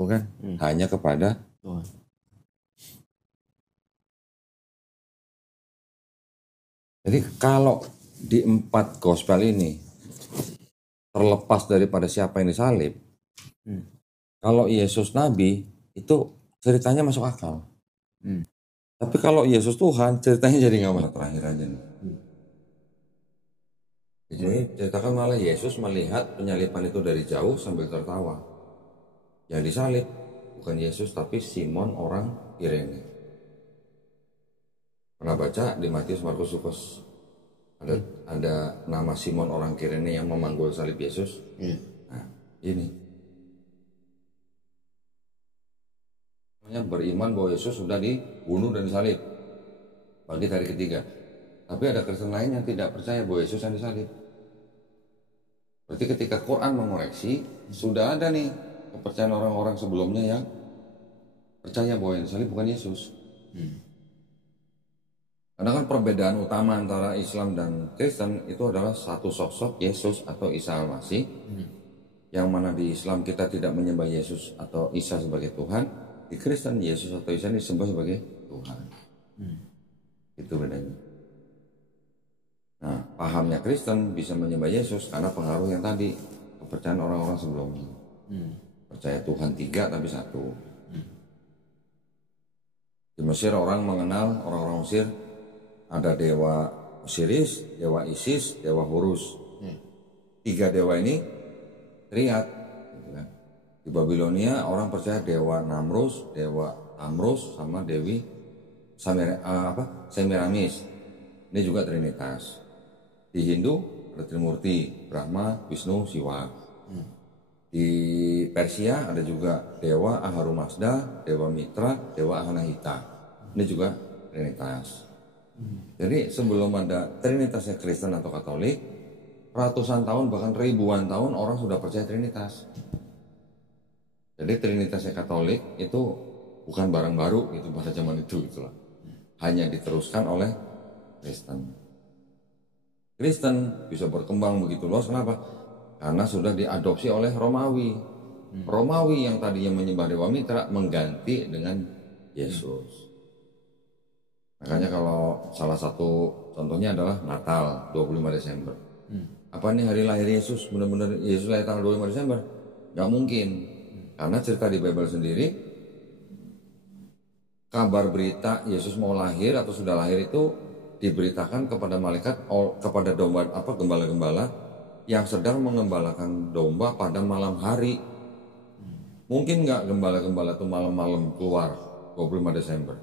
bukan? Hanya kepada Tuhan. Jadi kalau di 4 gospel ini terlepas daripada siapa yang disalib, kalau Yesus Nabi itu ceritanya masuk akal. Tapi kalau Yesus Tuhan ceritanya jadi nggak mana terakhir aja nih. Jadi ceritakan malah Yesus melihat penyalipan itu dari jauh sambil tertawa. Yang disalib bukan Yesus tapi Simon orang Kirene. Pernah baca di Matius, Markus, Lukas ada nama Simon orang Kirene yang memanggul salib Yesus. Nah, ini namanya beriman bahwa Yesus sudah dibunuh dan disalib bagi hari ketiga. Tapi ada Kristen lain yang tidak percaya bahwa Yesus yang disalib. Berarti ketika Quran mengoreksi, sudah ada nih kepercayaan orang-orang sebelumnya yang percaya bahwa yang disalib bukan Yesus. Karena kan perbedaan utama antara Islam dan Kristen itu adalah satu sosok Yesus atau Isa Al-Masih. Yang mana di Islam kita tidak menyembah Yesus atau Isa sebagai Tuhan. Di Kristen Yesus atau Isa disembah sebagai Tuhan. Itu bedanya. Nah, pahamnya Kristen bisa menyembah Yesus karena pengaruh yang tadi, kepercayaan orang-orang sebelumnya. Percaya Tuhan 3 tapi 1. Di Mesir orang mengenal, orang-orang Mesir ada dewa Osiris, dewa Isis, dewa Horus. 3 dewa ini triad. Gitu kan. Di Babilonia orang percaya dewa Namrus, dewa Tamrus, sama dewi Semiramis. Ini juga trinitas. Di Hindu ada Trimurti, Brahma, Wisnu, Siwa. Di Persia ada juga dewa Ahura-Mazda, dewa Mitra, dewa Anahita. Ini juga trinitas. Jadi sebelum ada trinitasnya Kristen atau Katolik, ratusan tahun bahkan ribuan tahun orang sudah percaya trinitas. Jadi trinitasnya Katolik itu bukan barang baru gitu pada zaman itu itulah. Hanya diteruskan oleh Kristen. Kristen bisa berkembang begitu luas, kenapa? Karena sudah diadopsi oleh Romawi. Romawi yang tadinya menyembah Dewa Mitra mengganti dengan Yesus. Makanya kalau salah satu contohnya adalah Natal 25 Desember. Apa nih hari lahir Yesus? Benar-benar Yesus lahir tanggal 25 Desember? Gak mungkin. Karena cerita di Bible sendiri, kabar berita Yesus mau lahir atau sudah lahir itu diberitakan kepada malaikat, kepada domba gembala-gembala yang sedang mengembalakan domba pada malam hari. Mungkin nggak gembala-gembala tuh malam-malam keluar 25 Desember.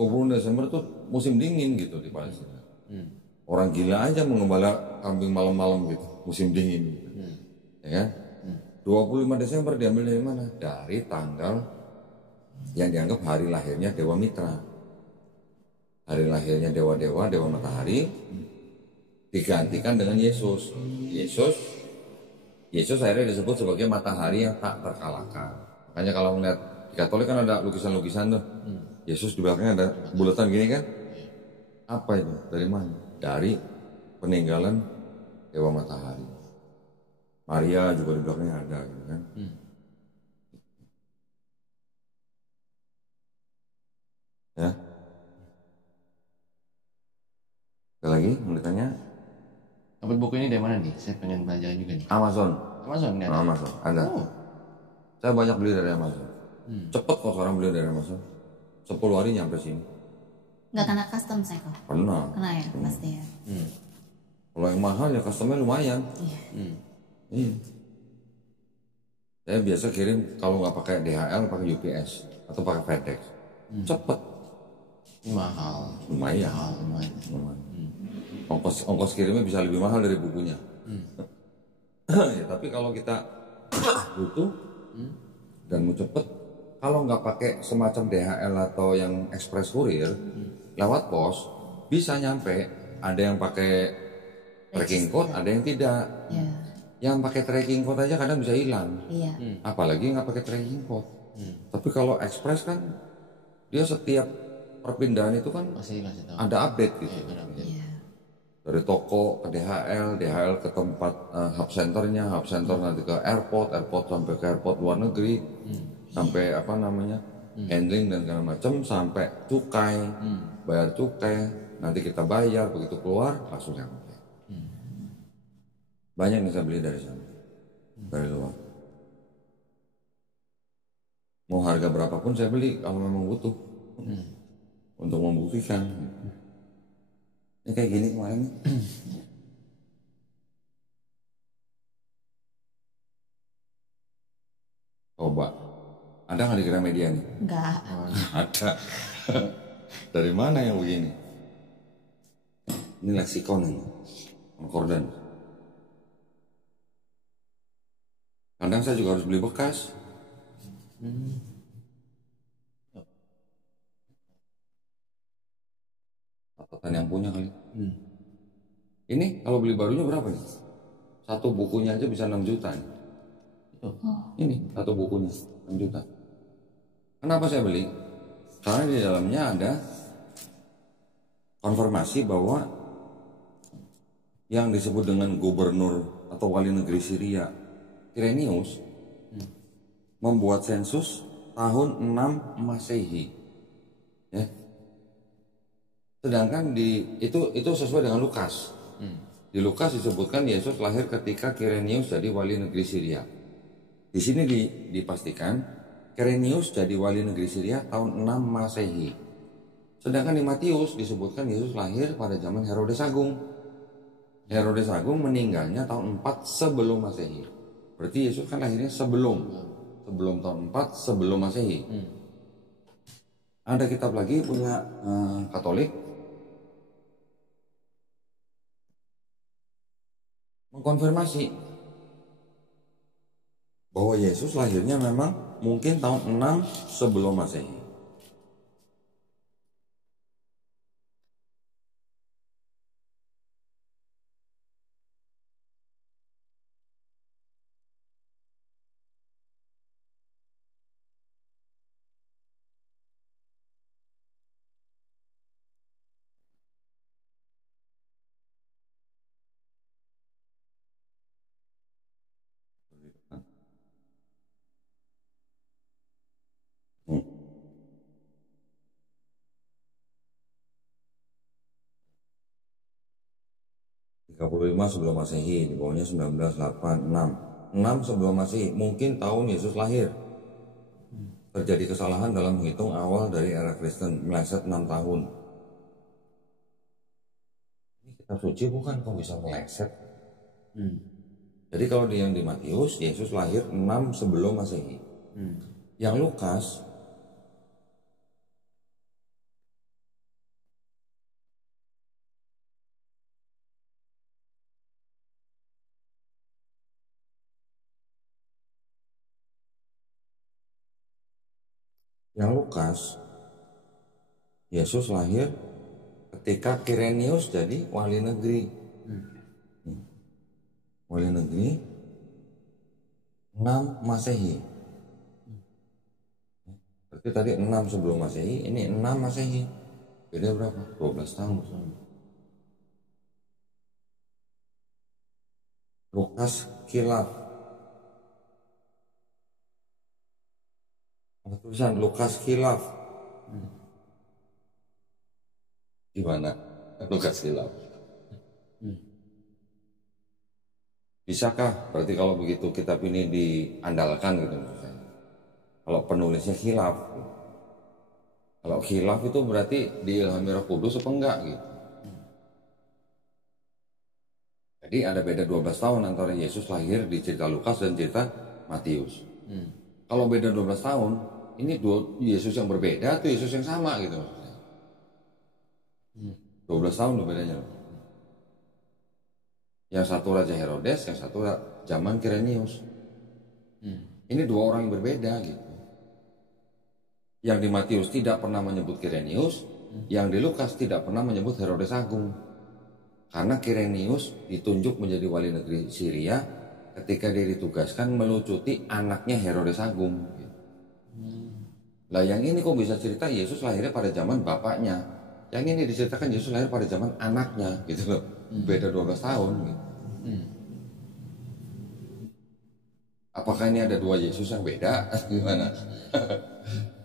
25 Desember tuh musim dingin gitu di Palestina. Orang gila aja mengembala kambing malam-malam gitu, musim dingin gitu. Ya kan? 25 Desember diambil dari mana? Dari tanggal yang dianggap hari lahirnya Dewa Mitra. Hari lahirnya dewa-dewa, dewa matahari digantikan dengan Yesus. Yesus akhirnya disebut sebagai matahari yang tak terkalahkan. Makanya kalau melihat di Katolik kan ada lukisan-lukisan tuh. Yesus di belakangnya ada bulatan gini kan. Apa itu? Dari mana? Dari peninggalan dewa matahari. Maria juga di belakangnya ada gitu kan. Ya. Ada lagi mau ditanya? Dapat buku ini dari mana nih? Saya pengen belajar juga nih. Amazon. Amazon nggak ada? Amazon ada. Saya banyak beli dari Amazon. Cepet kok sekarang beli dari Amazon. 10 hari nyampe sini. Nggak kena custom saya kok. Pernah. Kena ya pasti ya. Kalau yang mahal ya customnya lumayan. Iya. Saya biasa kirim kalau nggak pakai DHL pakai UPS atau pakai FedEx. Cepet. Mahal. Lumayan. Ongkos kirimnya bisa lebih mahal dari bukunya. Ya, tapi kalau kita butuh dan mau cepet, kalau nggak pakai semacam DHL atau yang express courier, lewat pos bisa nyampe. Ada yang pakai tracking code, ada yang tidak. Yang pakai tracking code aja kadang bisa hilang. Apalagi nggak pakai tracking code. Tapi kalau express kan dia setiap perpindahan itu kan ada update gitu. Dari toko ke DHL ke tempat hub centernya, hub center nanti ke airport sampai ke airport luar negeri, sampai apa namanya handling dan segala macam, sampai cukai, bayar cukai, nanti kita bayar, begitu keluar langsung saya pakai. Banyak yang saya beli dari sana, dari luar. Mau harga berapapun saya beli kalau memang butuh untuk membuktikan. Ini kayak gini kemarin. Coba, ada nggak di Gramedia nih? Enggak. Ada. Dari mana yang begini? Ini leksikon ini, konkordan. Kadang saya juga harus beli bekas. Catatan yang punya kali. Ini kalau beli barunya berapa nih? Satu bukunya aja bisa 6 juta nih. Ini satu bukunya 6 juta. Kenapa saya beli? Karena di dalamnya ada konfirmasi bahwa yang disebut dengan gubernur atau wali negeri Syria Quirinius membuat sensus tahun 6 Masehi. Ya. Sedangkan itu sesuai dengan Lukas. Di Lukas disebutkan Yesus lahir ketika Quirinius jadi wali negeri Syria. Di sini dipastikan Quirinius jadi wali negeri Syria tahun 6 Masehi. Sedangkan di Matius disebutkan Yesus lahir pada zaman Herodes Agung. Herodes Agung meninggalnya tahun 4 sebelum Masehi. Berarti Yesus kan lahirnya sebelum tahun 4 sebelum Masehi. Ada kitab lagi punya Katolik mengkonfirmasi bahwa Yesus lahirnya memang mungkin tahun 6 sebelum Masehi. Hmm. ...35 sebelum Masehi, di bawahnya 1986. 6 sebelum Masehi, mungkin tahun Yesus lahir. Terjadi kesalahan dalam menghitung awal dari era Kristen, meleset 6 tahun. Ini kitab suci bukan, kok bisa meleset? Jadi kalau yang di Matius, Yesus lahir 6 sebelum Masehi. Yang Lukas Yesus lahir ketika Quirinius jadi wali negeri. Wali negeri 6 Masehi. Berarti tadi 6 sebelum Masehi, ini 6 Masehi. Beda berapa? 12 tahun. Lukas Khilaf. Ada tulisan Lukas Khilaf. Gimana? Lukas Khilaf. Bisakah? Berarti kalau begitu kitab ini diandalkan gitu maksudnya. Kalau penulisnya khilaf. Kalau khilaf itu berarti diilhami Roh Kudus apa enggak gitu. Jadi ada beda 12 tahun antara Yesus lahir di cerita Lukas dan cerita Matius. Kalau beda 12 tahun, ini Yesus yang berbeda atau Yesus yang sama gitu maksudnya. 12 tahun loh bedanya loh. Yang satu Raja Herodes, yang satu zaman Quirinius. Ini dua orang yang berbeda gitu. Yang di Matius tidak pernah menyebut Quirinius, yang di Lukas tidak pernah menyebut Herodes Agung. Karena Quirinius ditunjuk menjadi wali negeri Syria ketika dia ditugaskan melucuti anaknya Herodes Agung. Lah yang ini kok bisa cerita Yesus lahirnya pada zaman bapaknya. Yang ini diceritakan Yesus lahir pada zaman anaknya gitu loh. Beda 12 tahun gitu. Apakah ini ada dua Yesus yang beda? Gimana?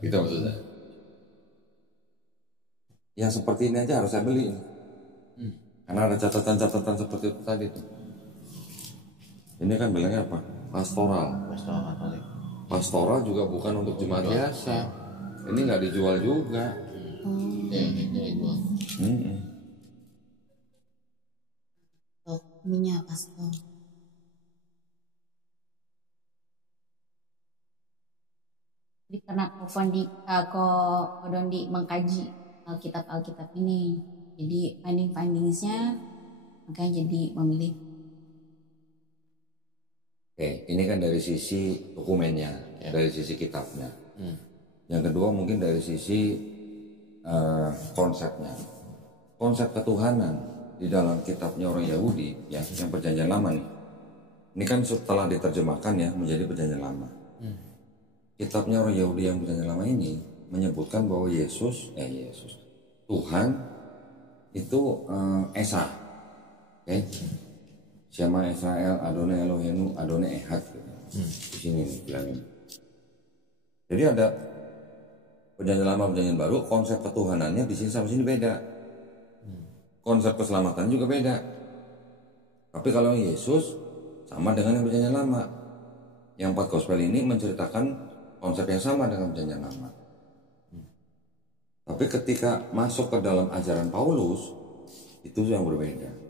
Gitu maksudnya. Yang seperti ini aja harus saya beli ini. Karena ada catatan-catatan seperti itu tadi tuh. Ini kan bilangnya apa? Pastoral. Pastoral Katolik. Pastoral juga bukan untuk jemaat biasa. Ini nggak dijual juga. Ini jual. Tuh, ininya pastor. Jadi karena kodon di mengkaji Alkitab ini, jadi findingsnya makanya jadi memilih. Oke, ini kan dari sisi dokumennya, dari sisi kitabnya. Yang kedua mungkin dari sisi konsepnya. Konsep ketuhanan di dalam kitabnya orang Yahudi, ya, yang perjanjian lama nih. Ini kan setelah diterjemahkan ya menjadi perjanjian lama. Kitabnya orang Yahudi yang perjanjian lama ini menyebutkan bahwa Yesus, Tuhan itu Esa, oke? Syama Israel, Adonai Elohenu, Adonai Ehad. Di sini bilangin. Jadi ada perjanjian lama, perjanjian baru, konsep ketuhanannya di sini sama sini beda. Konsep keselamatan juga beda. Tapi kalau Yesus sama dengan yang perjanjian lama. Yang 4 gospel ini menceritakan konsep yang sama dengan perjanjian lama. Tapi ketika masuk ke dalam ajaran Paulus, itu yang berbeda.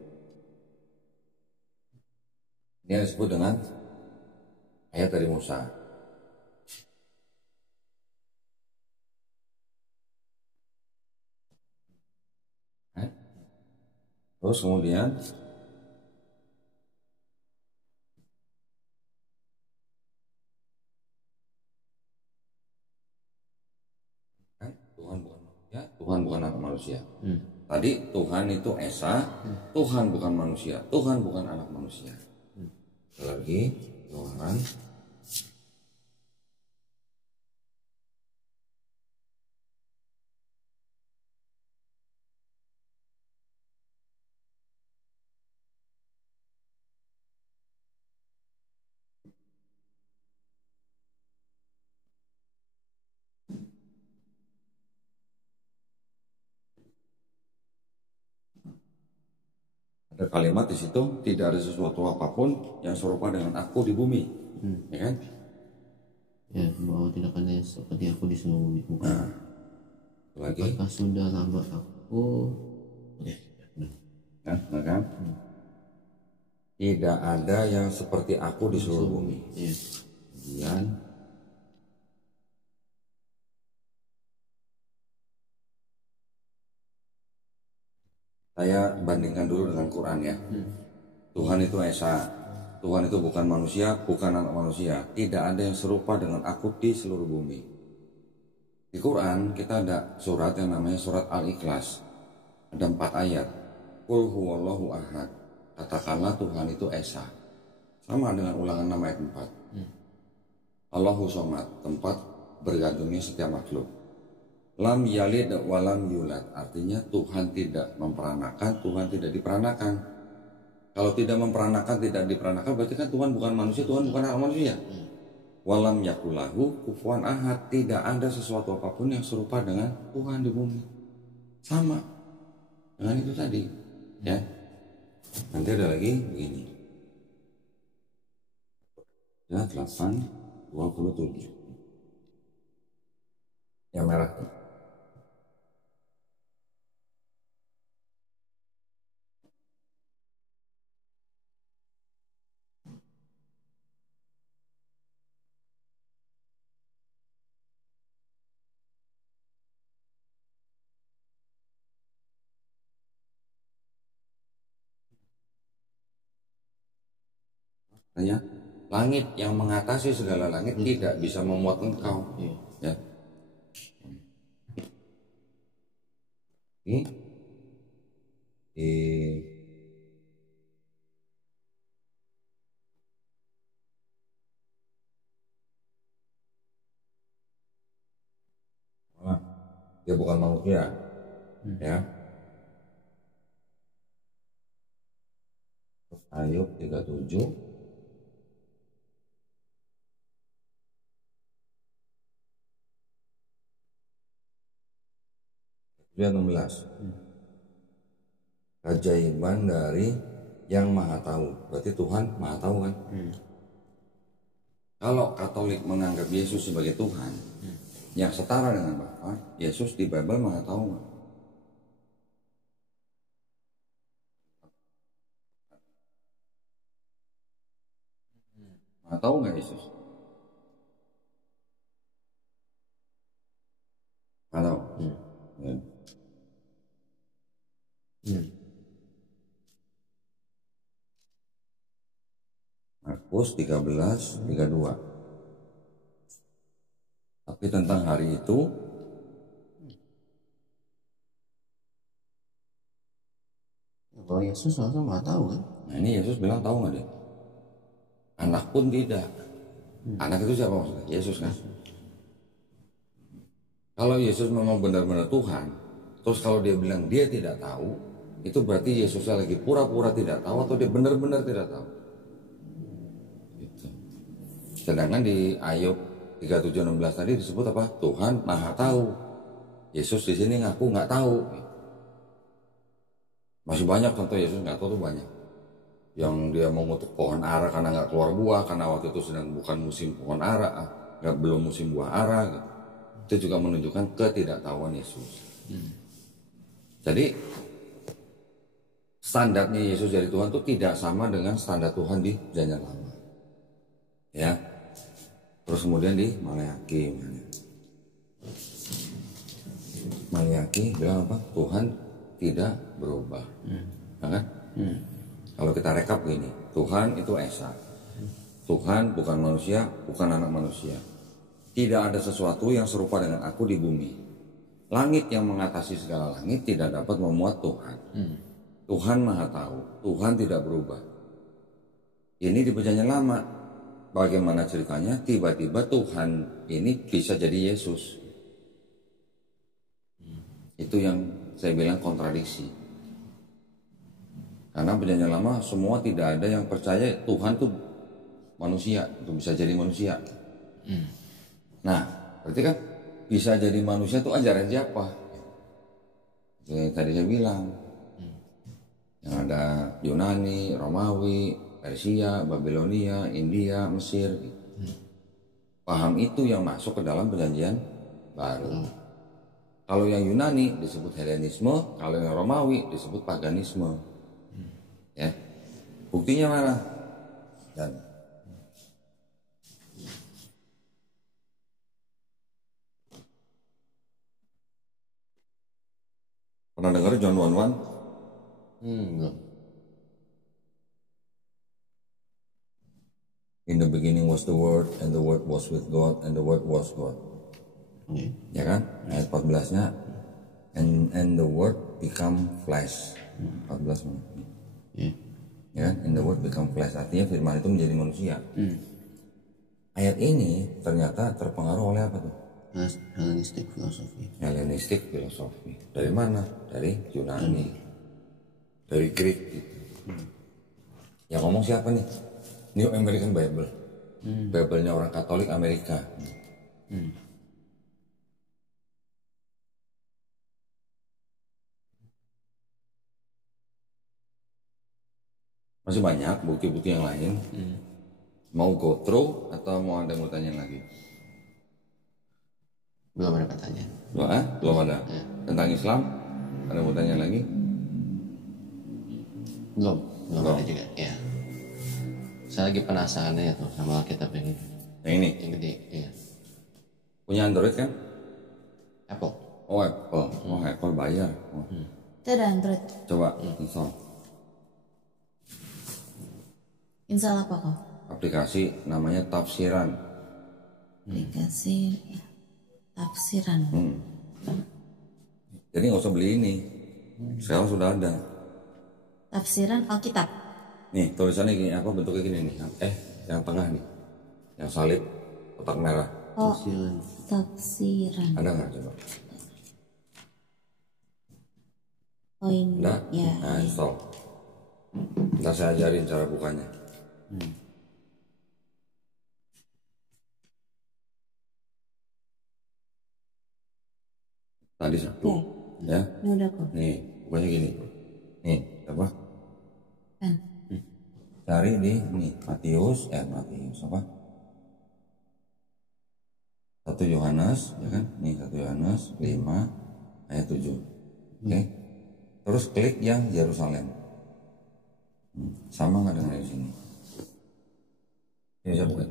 Ini yang disebut dengan ayat dari Musa. Terus kemudian Tuhan bukan manusia, Tuhan bukan anak manusia. Tadi Tuhan itu Esa, Tuhan bukan manusia, Tuhan bukan anak manusia. Lagi Keluaran ada kalimat di situ, tidak ada sesuatu apapun yang serupa dengan aku di bumi, ya kan? Ya, bahwa tidak ada seperti aku di seluruh bumi. Bukan. Lagi, Apakah sudah lama aku? kan? Tidak ada yang seperti aku di seluruh bumi. Kemudian saya bandingkan dulu dengan Quran ya. Tuhan itu Esa, Tuhan itu bukan manusia, bukan anak manusia. Tidak ada yang serupa dengan aku di seluruh bumi. Di Quran kita ada surat yang namanya surat Al-Ikhlas. Ada 4 ayat. Qul huwallahu ahad. Katakanlah Tuhan itu Esa. Sama dengan ulangan 6 ayat 4. Allahu somad, tempat bergantungnya setiap makhluk. Lam yalid walam yulad, artinya Tuhan tidak memperanakan, Tuhan tidak diperanakan. Kalau tidak memperanakan, tidak diperanakan, berarti kan Tuhan bukan manusia, Tuhan bukan anak manusia. Walam yakulahu kufuwan ahad, tidak ada sesuatu apapun yang serupa dengan Tuhan di bumi. Sama dengan itu tadi, ya. Nanti ada lagi begini. Ya, 8:27. Yang merah tuh. Tanya, langit yang mengatasi segala langit tidak bisa memuat engkau. Ya. Ini dia bukan manusia, ya. Ayub 37. Lihat 16. Keajaiban dari yang maha tahu. Berarti Tuhan maha tahu kan? Kalau Katolik menganggap Yesus sebagai Tuhan, yang setara dengan Bapa, Yesus di Bible maha tahu nggak? Maha tahu nggak Yesus? Maha tahu. Ya. Markus 13:32. Tapi tentang hari itu Kalau Yesus langsung nggak tahu kan? nah ini Yesus bilang tahu nggak deh? Anak pun tidak. Anak itu siapa maksudnya? Yesus kan? Kalau Yesus memang benar-benar Tuhan, terus kalau dia bilang dia tidak tahu, itu berarti Yesusnya lagi pura-pura tidak tahu atau dia benar-benar tidak tahu. Gitu. Sedangkan di Ayub 37:16 tadi disebut apa? Tuhan maha tahu. Yesus di sini ngaku nggak tahu. Masih banyak contoh Yesus nggak tahu tuh banyak. Yang dia mengutuk pohon ara karena nggak keluar buah, karena waktu itu sedang bukan musim pohon ara, belum musim buah ara. Gitu. Itu juga menunjukkan ketidaktahuan Yesus. Jadi standarnya Yesus jadi Tuhan itu tidak sama dengan standar Tuhan di Perjanjian Lama. Ya. Terus kemudian di Maliaki bilang apa? Tuhan tidak berubah. Kan? Kalau kita rekap gini, Tuhan itu Esa. Tuhan bukan manusia, bukan anak manusia. Tidak ada sesuatu yang serupa dengan aku di bumi. Langit yang mengatasi segala langit tidak dapat memuat Tuhan. Tuhan maha tahu, Tuhan tidak berubah. Ini di Perjanjian Lama. Bagaimana ceritanya? Tiba-tiba Tuhan ini bisa jadi Yesus. Itu yang saya bilang kontradiksi. Karena Perjanjian Lama semua tidak ada yang percaya Tuhan tuh manusia, itu bisa jadi manusia. Nah, berarti kan bisa jadi manusia itu ajaran siapa? Yang tadi saya bilang, yang ada Yunani, Romawi, Persia, Babilonia, India, Mesir. Paham itu yang masuk ke dalam Perjanjian Baru. Kalau yang Yunani disebut Helenisme, kalau yang Romawi disebut paganisme. Ya, buktinya mana? Dan pernah dengar John 1:1? Belum. In the beginning was the Word, and the Word was with God, and the Word was God. Ya kan? Ayat 14-nya, and the Word become flesh. 14 mana? Ya kan? And the Word become flesh. Artinya firman itu menjadi manusia. Ayat ini ternyata terpengaruh oleh apa tuh? Hellenistic philosophy. Hellenistic philosophy. Dari mana? Dari Yunani. Dari Greek gitu. Yang ngomong siapa nih? New American Bible. Bible-nya orang Katolik Amerika. Masih banyak bukti-bukti yang lain. Mau go through atau mau ada yang mau tanya lagi? Belum ada pertanyaan. Belum ada. Tentang Islam ada yang mau tanya lagi? Belum ada juga. Ya. Saya lagi penasaran ya tuh sama Alkitab yang ini. Yang ini? Yang gede. Ya. Punya Android kan? Apple. Oh Apple. Oh Apple bayar. Itu ada Android. Coba install. Install apa kok? Aplikasi namanya Tafsiran. Aplikasi tafsiran. Jadi nggak usah beli ini. Sekarang sudah ada. Tafsiran Alkitab. Nih tulisannya gini, apa bentuknya gini nih? Yang tengah nih, yang salib kotak merah. Oh, tafsiran. Ada nggak coba? Oh ini. Ada? Ya. Nah, install. Ntar saya ajarin cara bukanya. Tadi satu. Ya. Ini udah kok. Nih, pokoknya gini. Nih, apa? Pen. Cari di nih Matius apa? 1 Yohanes, ya kan? Nih 1 Yohanes 5 ayat 7. Oke. Terus klik yang Yerusalem. Sama nggak dengan di sini? Ini saya bukan.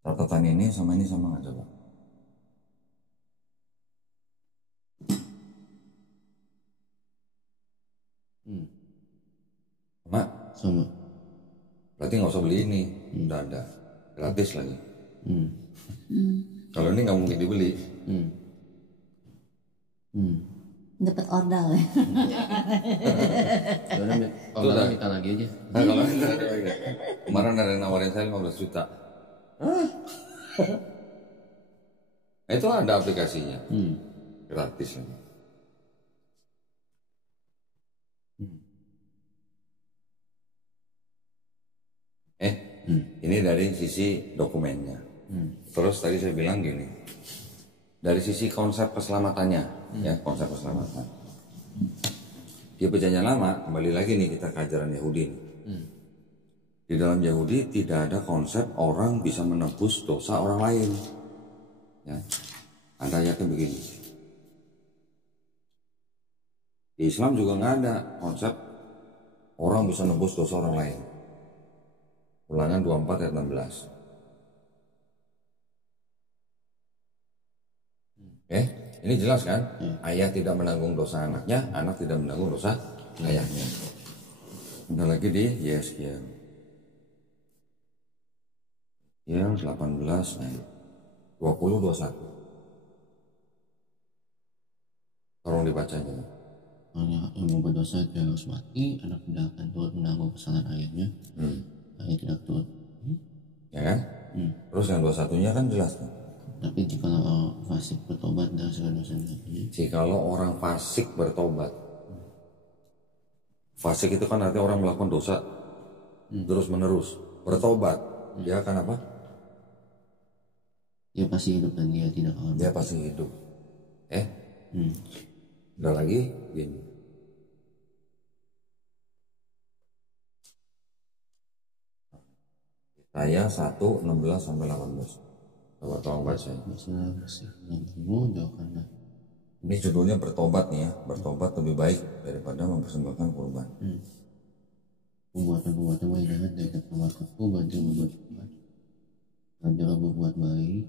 Catatan ini sama nggak coba? Sama? Sama. Berarti nggak usah beli ini, udah ada, gratis lagi. Hmm. Kalau ini nggak mungkin dibeli. Dapat ordal ya. Kalau minta lagi aja. Nah, kalau ini ada lagi. Kemarin ada yang nawarin saya 15 juta. Nah, itu ada aplikasinya, gratis lagi. Ini dari sisi dokumennya. Terus tadi saya bilang gini, dari sisi konsep keselamatannya, ya konsep keselamatan. Di Perjanjian Lama, kembali lagi nih kita ke ajaran Yahudi. Di dalam Yahudi tidak ada konsep orang bisa menebus dosa orang lain. Ya, ada ayatnya begini. Di Islam juga nggak ada konsep orang bisa menebus dosa orang lain. Ulangan 24 ayat 16. Ini jelas kan? Ayah tidak menanggung dosa anaknya, anak tidak menanggung dosa ayahnya. Ada lagi di Yeskiel. Ya 18 ayat 20-21. Tolong dibacanya. Orang yang mau berdosa dia harus mati, anak tidak akan turut menanggung kesalahan ayahnya. Ayah tidak turut. Ya kan? Terus yang 21-nya kan jelas kan? Tapi jika orang fasik bertobat dari segala dosa-nya, Jikalau orang fasik bertobat. Fasik itu kan artinya orang melakukan dosa terus menerus. Bertobat, dia akan apa? dia pasti hidup dan dia tidak akan. Dia pasti hidup. Udah lagi gini. Saya 1:16 sampai 18. Coba tolong baca. Masalah bersih dan ilmu jauhkanlah. Ini judulnya bertobat nih ya. Bertobat lebih baik daripada mempersembahkan kurban. Perbuatan-perbuatan baik jahat dari keluargaku, bantu membuat baik. Ajar berbuat baik.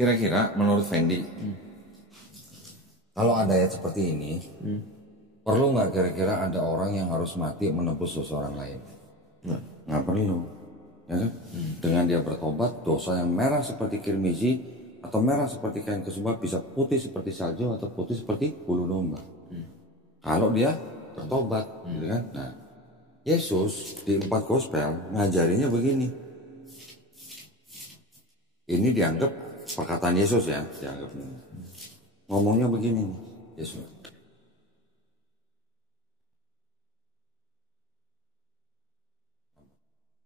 Kira-kira menurut Fendi, kalau ada ayat seperti ini, perlu nggak kira-kira ada orang yang harus mati menebus dosa orang lain? Nggak perlu, ya kan? Dengan dia bertobat, dosa yang merah seperti kirmizi atau merah seperti kain kesumba bisa putih seperti salju atau putih seperti bulu domba. Kalau dia bertobat, gitu kan? Nah, Yesus di 4 gospel ngajarinya begini. Ini dianggap perkataan Yesus ya, dianggap ini. Ngomongnya begini nih, Yesus.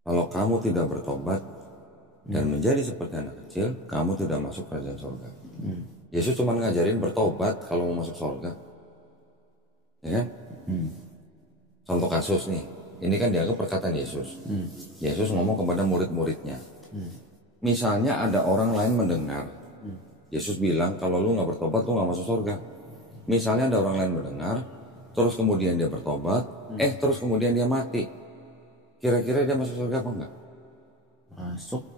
Kalau kamu tidak bertobat, dan menjadi seperti anak kecil, kamu tidak masuk kerajaan surga. Yesus cuma ngajarin bertobat kalau mau masuk surga, ya kan? Contoh kasus nih, ini kan dianggap perkataan Yesus. Yesus ngomong kepada murid-muridnya. Misalnya ada orang lain mendengar, Yesus bilang kalau lu nggak bertobat lu nggak masuk surga. Misalnya ada orang lain mendengar, terus kemudian dia bertobat, terus kemudian dia mati. Kira-kira dia masuk surga apa enggak?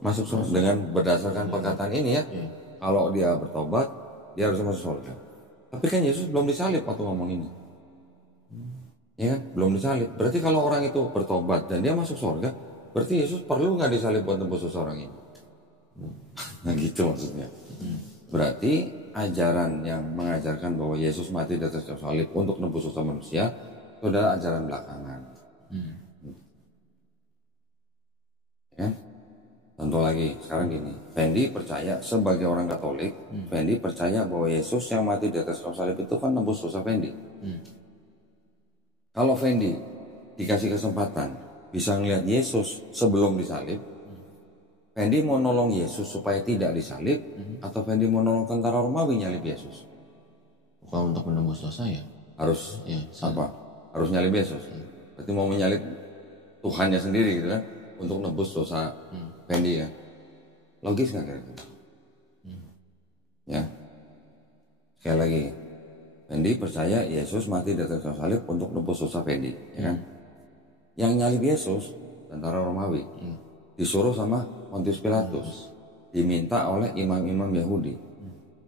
Masuk surga. Dengan berdasarkan perkataan ini ya, kalau dia bertobat, dia harus masuk surga. Tapi kan Yesus belum disalib waktu ngomong ini. Ya kan? Belum disalib. Berarti kalau orang itu bertobat dan dia masuk surga, berarti Yesus perlu nggak disalib buat tembus dosa orang ini? Nah gitu maksudnya. Berarti ajaran yang mengajarkan bahwa Yesus mati di atas kayu salib untuk menembus dosa manusia itu adalah ajaran belakangan. Ya? Contoh lagi, sekarang gini, Fendi percaya sebagai orang Katolik, Fendi percaya bahwa Yesus yang mati di atas kayu salib itu kan nembus dosa Fendi. Kalau Fendi dikasih kesempatan bisa ngelihat Yesus sebelum disalib, Fendi mau nolong Yesus supaya tidak disalib, atau Fendi mau nolong tentara Romawi nyalib Yesus? Kalau untuk menembus dosa ya Harus ya, apa? Harus nyalib Yesus. Berarti mau menyalib Tuhannya sendiri gitu kan, untuk nebus dosa Fendi ya. Logis nggak kira-kira? Ya. Sekali lagi, Fendi percaya Yesus mati di atas kayu salib untuk nebus dosa Fendi, ya kan? Yang nyalib Yesus tentara Romawi, disuruh sama Pontius Pilatus, diminta oleh imam-imam Yahudi,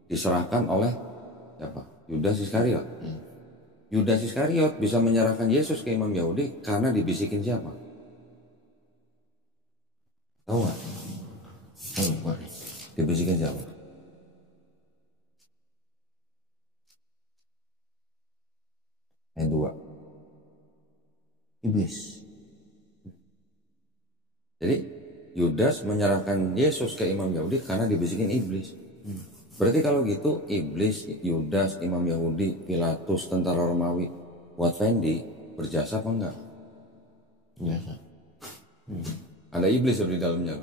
diserahkan oleh siapa? Yudas Iskariot. Yudas Iskariot bisa menyerahkan Yesus ke imam Yahudi karena dibisikin siapa? Tahu nggak? Dibisikin siapa? Yang dua. iblis. Jadi Yudas menyerahkan Yesus ke imam Yahudi karena dibisikin iblis. Berarti kalau gitu iblis, Yudas, imam Yahudi, Pilatus, tentara Romawi buat Fendi berjasa apa enggak? Biasa. Ada iblis di dalamnya.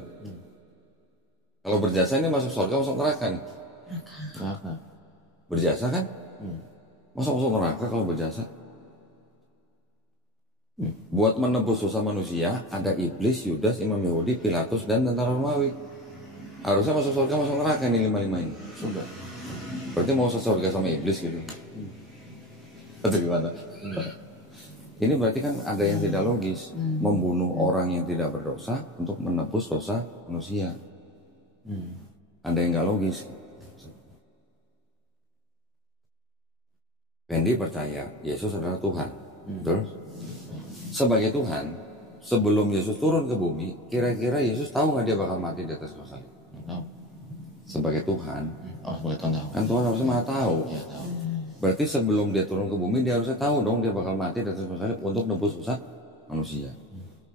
Kalau berjasa ini masuk surga masuk neraka nih? Neraka. Berjasa kan? Masa masuk neraka kalau berjasa? Buat menebus dosa manusia ada iblis, Yudas, imam Yahudi, Pilatus, dan tentara Romawi. Harusnya masuk surga masuk neraka nih lima-lima ini. Sudah. Berarti mau masuk surga sama iblis gitu. Atau gimana? Ini berarti kan ada yang tidak logis. Membunuh orang yang tidak berdosa untuk menebus dosa manusia. Ada yang nggak logis. Fendi percaya Yesus adalah Tuhan. Terus sebagai Tuhan, sebelum Yesus turun ke bumi, kira-kira Yesus tahu nggak dia bakal mati di atas kayu salib? Tahu. Sebagai Tuhan, Sebagai Tuhan tahu. kan Tuhan harusnya maha tahu. Ya tahu. Berarti sebelum dia turun ke bumi, dia harusnya tahu dong dia bakal mati di atas kayu salib untuk nebus dosa manusia.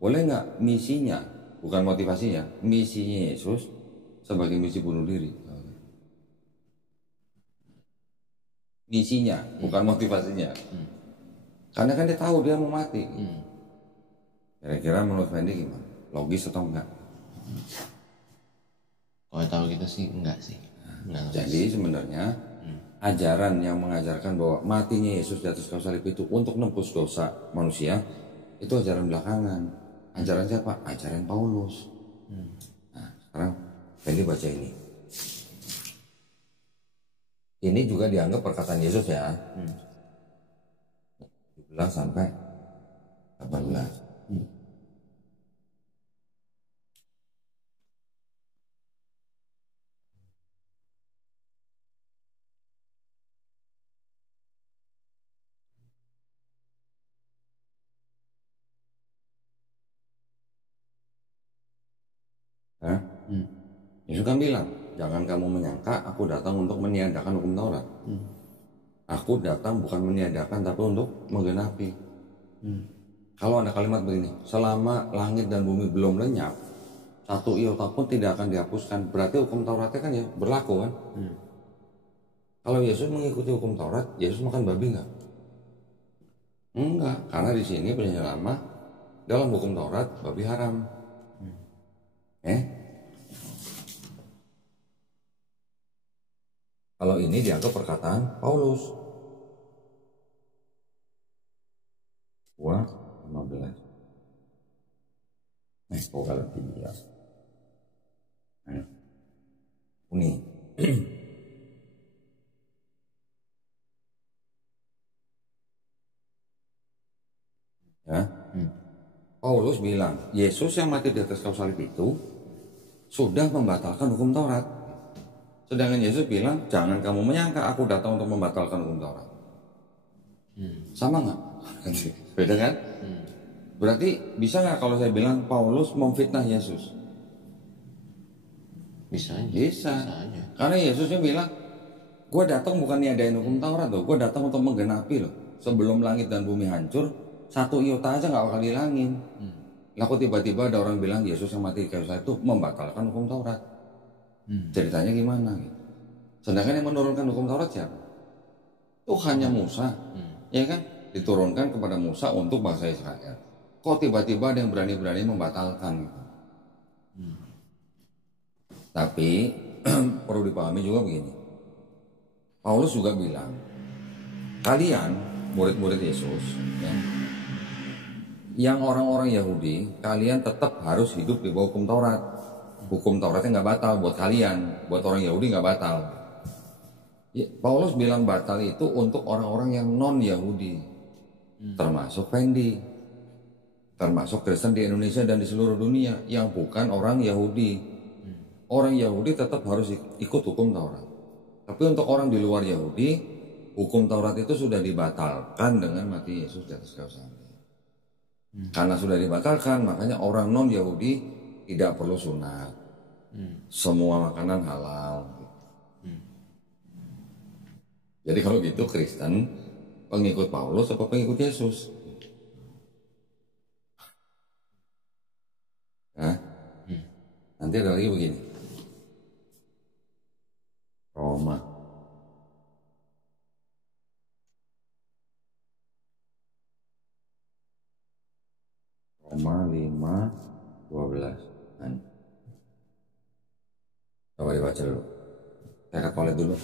Boleh nggak misinya, bukan motivasinya, misinya Yesus sebagai misi bunuh diri? Misinya, bukan motivasinya. Karena kan dia tahu dia mau mati. Kira-kira menurut Fendi gimana? Logis atau enggak? Kalau tahu gitu sih enggak sih. Enggak. Jadi sebenarnya ajaran yang mengajarkan bahwa matinya Yesus di atas kayu salib itu untuk nebus dosa manusia itu ajaran belakangan. Ajaran siapa? Ajaran Paulus. Nah, sekarang Fendi baca ini. Ini juga dianggap perkataan Yesus ya. 17 sampai 18. Yesus kan bilang, jangan kamu menyangka aku datang untuk meniadakan hukum Taurat. Aku datang bukan meniadakan tapi untuk menggenapi. Kalau ada kalimat begini, selama langit dan bumi belum lenyap, satu iota pun tidak akan dihapuskan. Berarti hukum Tauratnya kan ya berlaku kan? Kalau Yesus mengikuti hukum Taurat, Yesus makan babi nggak? Enggak, karena di sini perjanjian lama dalam hukum Taurat babi haram. Kalau ini dianggap perkataan Paulus. 2:15. Kok kalau dia. Ini. Ya. Paulus bilang, Yesus yang mati di atas kayu salib itu sudah membatalkan hukum Taurat. Sedangkan Yesus bilang, jangan kamu menyangka aku datang untuk membatalkan hukum Taurat. Sama nggak? Beda kan? Berarti bisa nggak kalau saya bilang Paulus memfitnah Yesus? Bisa aja. Bisa. Aja. Karena Yesusnya bilang, gue datang bukan niadain hukum Taurat loh, gue datang untuk menggenapi loh. Sebelum langit dan bumi hancur, 1 iota aja nggak bakal dihilangin. Lalu tiba-tiba ada orang bilang Yesus yang mati di kayu salib itu membatalkan hukum Taurat. Ceritanya gimana? Gitu. Sedangkan yang menurunkan hukum Taurat siapa? Tuhannya Musa, ya kan? Diturunkan kepada Musa untuk bangsa Israel. Kok tiba-tiba ada yang berani-berani membatalkan? Gitu. Tapi perlu dipahami juga begini. Paulus juga bilang, kalian murid-murid Yesus, ya, yang orang-orang Yahudi, kalian tetap harus hidup di bawah hukum Taurat. Hukum Tauratnya nggak batal buat kalian, buat orang Yahudi nggak batal. Ya, Paulus bilang batal itu untuk orang-orang yang non Yahudi, termasuk Fendi, termasuk Kristen di Indonesia dan di seluruh dunia yang bukan orang Yahudi. Orang Yahudi tetap harus ikut hukum Taurat. Tapi untuk orang di luar Yahudi, hukum Taurat itu sudah dibatalkan dengan mati Yesus di atas kayu salib. Karena sudah dibatalkan, makanya orang non Yahudi tidak perlu sunat. Semua makanan halal. Jadi kalau gitu Kristen pengikut Paulus atau pengikut Yesus? Nah, nanti ada lagi begini. Roma. Roma 5:12. Coba dibaca dulu. Saya ke toilet dulu.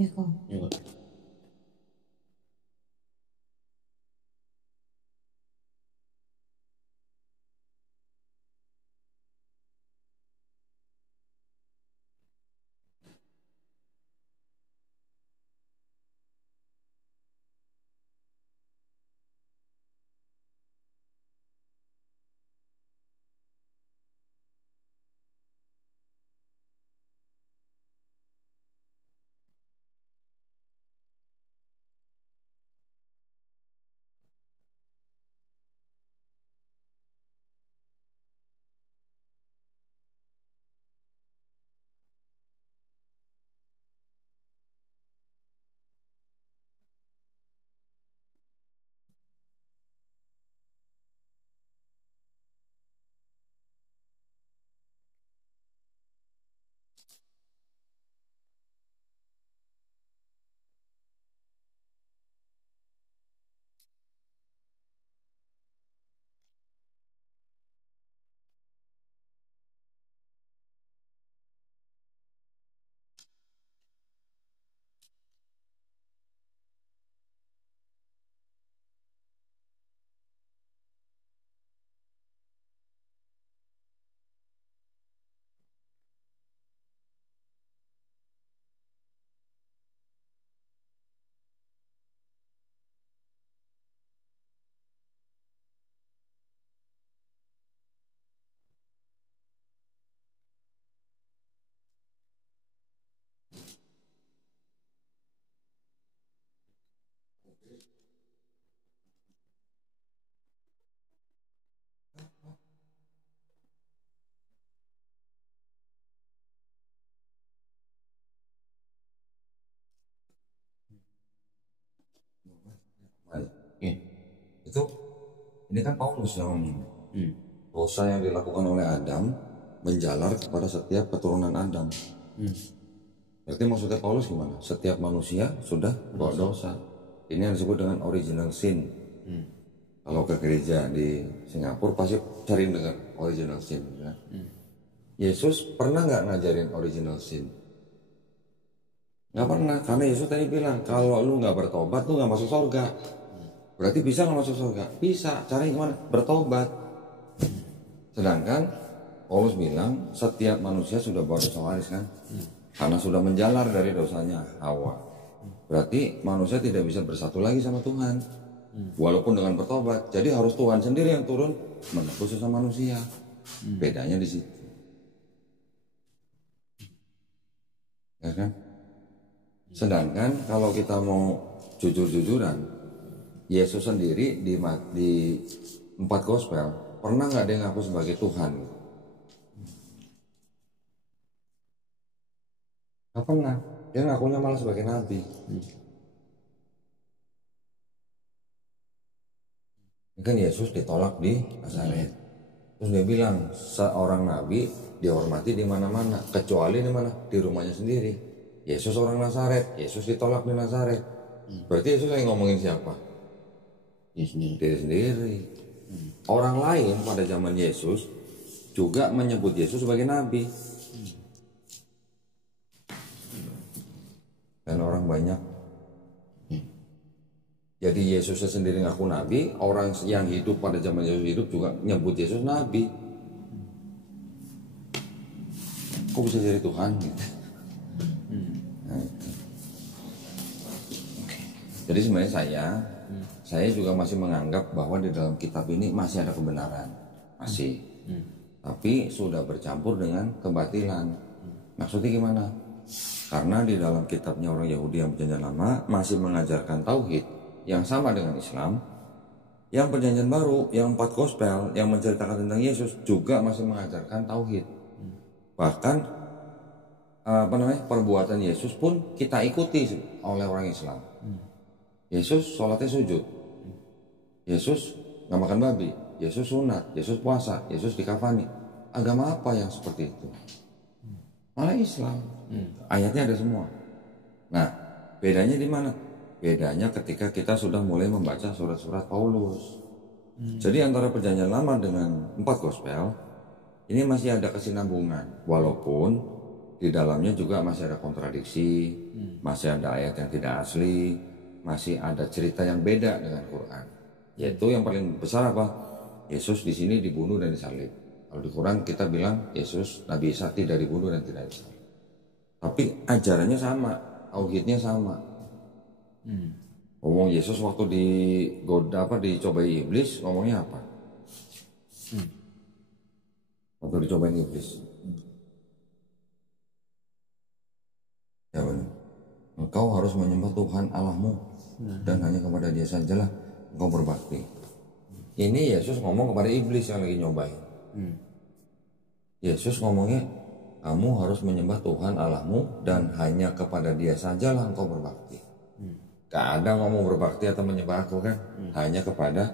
Ya kok. Ya, Itu ini kan Paulus yang dosa yang dilakukan oleh Adam menjalar kepada setiap keturunan Adam. Berarti maksudnya Paulus gimana? Setiap manusia sudah bawa dosa. Ini yang disebut dengan original sin. Kalau ke gereja di Singapura pasti cari dengar original sin. Ya. Yesus pernah nggak ngajarin original sin? Nggak pernah, karena Yesus tadi bilang kalau lu nggak bertobat lu nggak masuk surga. Berarti bisa nggak masuk surga? Bisa. Caranya gimana? Bertobat. Sedangkan Paulus bilang setiap manusia sudah berdosa waris kan, karena sudah menjalar dari dosanya Hawa. Berarti manusia tidak bisa bersatu lagi sama Tuhan, walaupun dengan bertobat. Jadi harus Tuhan sendiri yang turun menebus dosa manusia. Bedanya di situ, ya kan? Sedangkan kalau kita mau jujur-jujuran, Yesus sendiri di 4 gospel pernah nggak dia ngaku sebagai Tuhan? Nggak pernah. Dia ngakunya malah sebagai nabi. Ini kan Yesus ditolak di Nazaret. Terus dia bilang seorang nabi dihormati di mana-mana, kecuali di mana? Di rumahnya sendiri. Yesus orang Nazaret, Yesus ditolak di Nazaret. Berarti Yesus yang ngomongin siapa? Diri sendiri. Orang lain pada zaman Yesus juga menyebut Yesus sebagai nabi. Dan orang banyak. Jadi Yesusnya sendiri ngaku nabi, orang yang hidup pada zaman Yesus hidup juga nyebut Yesus nabi. Kok bisa jadi Tuhan gitu? Nah, itu. Jadi sebenarnya saya juga masih menganggap bahwa di dalam kitab ini masih ada kebenaran, masih. Tapi sudah bercampur dengan kebatilan. Maksudnya gimana? Karena di dalam kitabnya orang Yahudi yang perjanjian lama masih mengajarkan tauhid yang sama dengan Islam. Yang perjanjian baru, yang 4 gospel yang menceritakan tentang Yesus juga masih mengajarkan tauhid. Bahkan perbuatan Yesus pun kita ikuti oleh orang Islam. Yesus sholatnya sujud, Yesus nggak makan babi, Yesus sunat, Yesus puasa, Yesus dikafani. Agama apa yang seperti itu? Malah Islam. Ayatnya ada semua. Nah, bedanya di mana? Bedanya ketika kita sudah mulai membaca surat-surat Paulus. Jadi antara perjanjian lama dengan 4 gospel ini masih ada kesinambungan, walaupun di dalamnya juga masih ada kontradiksi, masih ada ayat yang tidak asli, masih ada cerita yang beda dengan Quran. Yaitu yang paling besar apa? Yesus di sini dibunuh dan disalib. Kalau di Quran kita bilang Yesus Nabi Isa tidak dibunuh dan tidak disalib. Tapi ajarannya sama, tauhidnya sama. Ngomong Yesus waktu dicobai iblis ngomongnya apa? Waktu dicobain iblis. Ya benar. Engkau harus menyembah Tuhan Allahmu dan hanya kepada Dia sajalah engkau berbakti. Ini Yesus ngomong kepada iblis yang lagi nyobain. Yesus ngomongnya, kamu harus menyembah Tuhan Allahmu dan hanya kepada Dia sajalah engkau berbakti. Gak ada ngomong berbakti atau menyembah aku kan, hanya kepada.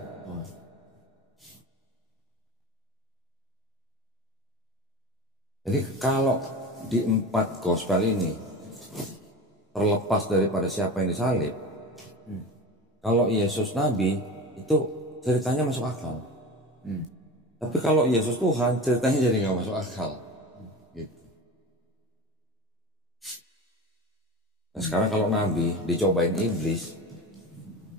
Jadi kalau di 4 gospel ini terlepas daripada siapa yang disalib, kalau Yesus Nabi itu ceritanya masuk akal. Tapi kalau Yesus Tuhan ceritanya jadi nggak masuk akal. Gitu. Nah, sekarang kalau Nabi dicobain iblis,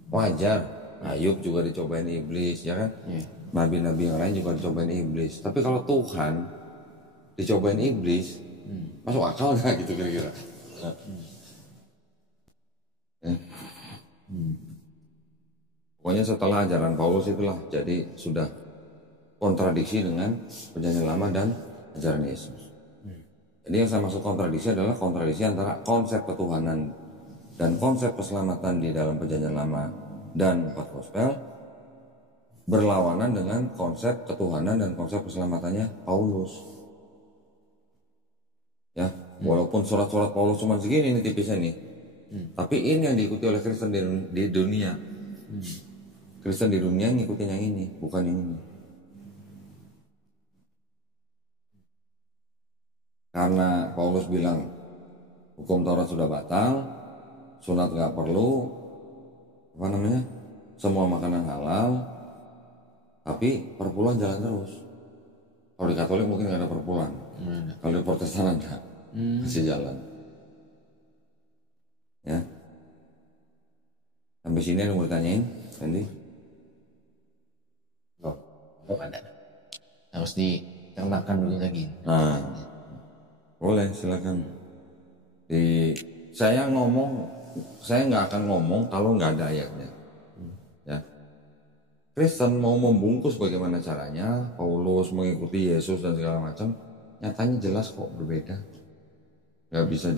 wajar. Ayub juga dicobain iblis, ya kan? Nabi-nabi yang lain juga dicobain iblis. Tapi kalau Tuhan dicobain iblis, masuk akal nggak gitu kira-kira? Pokoknya setelah ajaran Paulus itulah jadi sudah kontradiksi dengan perjanjian lama dan ajaran Yesus. Jadi yang saya maksud kontradiksi adalah kontradiksi antara konsep ketuhanan dan konsep keselamatan di dalam perjanjian lama dan 4 gospel berlawanan dengan konsep ketuhanan dan konsep keselamatannya Paulus. Ya, walaupun surat-surat Paulus cuma segini nih tipisnya nih. Tapi ini yang diikuti oleh Kristen di dunia. Kristen di dunia ngikutin yang ini, bukan yang ini. Karena Paulus bilang hukum Taurat sudah batal, sunat nggak perlu, semua makanan halal, tapi perpuluhan jalan terus. Kalau di Katolik mungkin nggak ada perpuluhan, kalau di Protestan ada, masih jalan. Ya. Sampai sini ada yang mau ditanyain, Fendi? Belum ada. Harus dicernakan dulu lagi. Nah, boleh silakan. Saya nggak akan ngomong kalau nggak ada ayatnya. Ya. Kristen mau membungkus bagaimana caranya, Paulus mengikuti Yesus dan segala macam, nyatanya jelas kok berbeda. Nggak bisa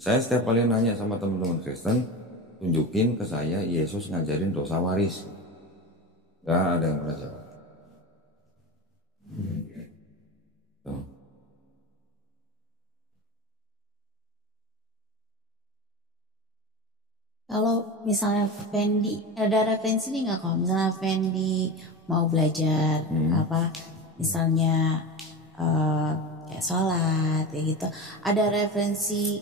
Saya setiap kali nanya sama teman-teman Kristen, tunjukin ke saya Yesus ngajarin dosa waris. Nggak ada yang pernah jawab. Tuh. Kalau misalnya Fendi ada referensi nih nggak, kalau misalnya Fendi mau belajar apa misalnya kayak sholat kayak gitu, ada referensi